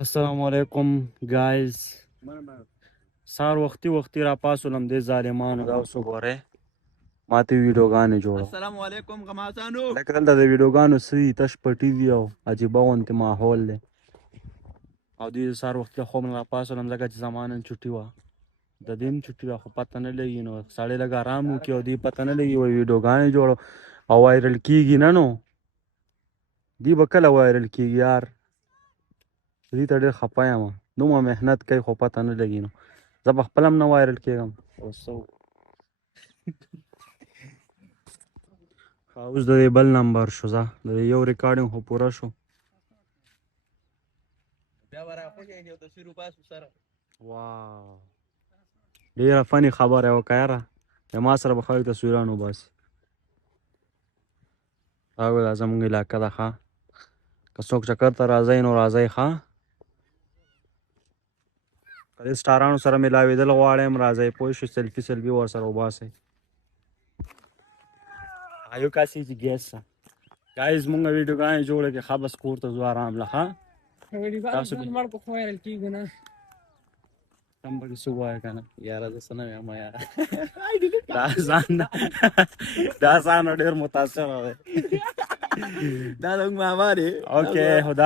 السلام علیکم گایز. سار وختي را پاسولم دې ظالمانو دا اوس وګورئ ماته ویډیوګانې جوړو. السلام علیکم غمازانو. لکه دلته د ویډیوګانو سوي تش پټي دي او عجیبه غوندې ماحول دی او دوی سار وختي خوب نه را پاسولم ځکه چې زما نن چټي وه د دې هم چټي وه خو پته نه لګي نو سړی لږ ارام وکړي او دوی پته نه لګي وایي ویډیوګانې جوړو او وایرل کېږي نه نو دوی به کله وایرل کېږي یار. دوی ته ډېر خفه یم دومره محنت کوي خو پته نه لګي نو زه به خپله هم نه وایرل کېږم. اوس د دې بل نمبر شو ځه د دې یو ریکارډینګ خو پوره شو. واو ډېره فني خبره یې وکړه یاره د ما سره به خلک تصویران وباسي. دا زموږ علاقه ده ښه که څوک چکر ته راځئ نو راځئ ښه که دې سټارانو سره میلاوېدل غواړئ هم راځئ پوه شوې سیلفي ورسره وباسئ. یو کاسې چې ګیس شه ګایز مونږ ویډیوګانې جوړه کړې ښه بس کور ته ځو ارام له ښه تم پکې څه ووایه که نه یاره زه څه نه ویم یاره دا ځان ډېر متاثره دی دا زموږ ماما دی. اوکې خدا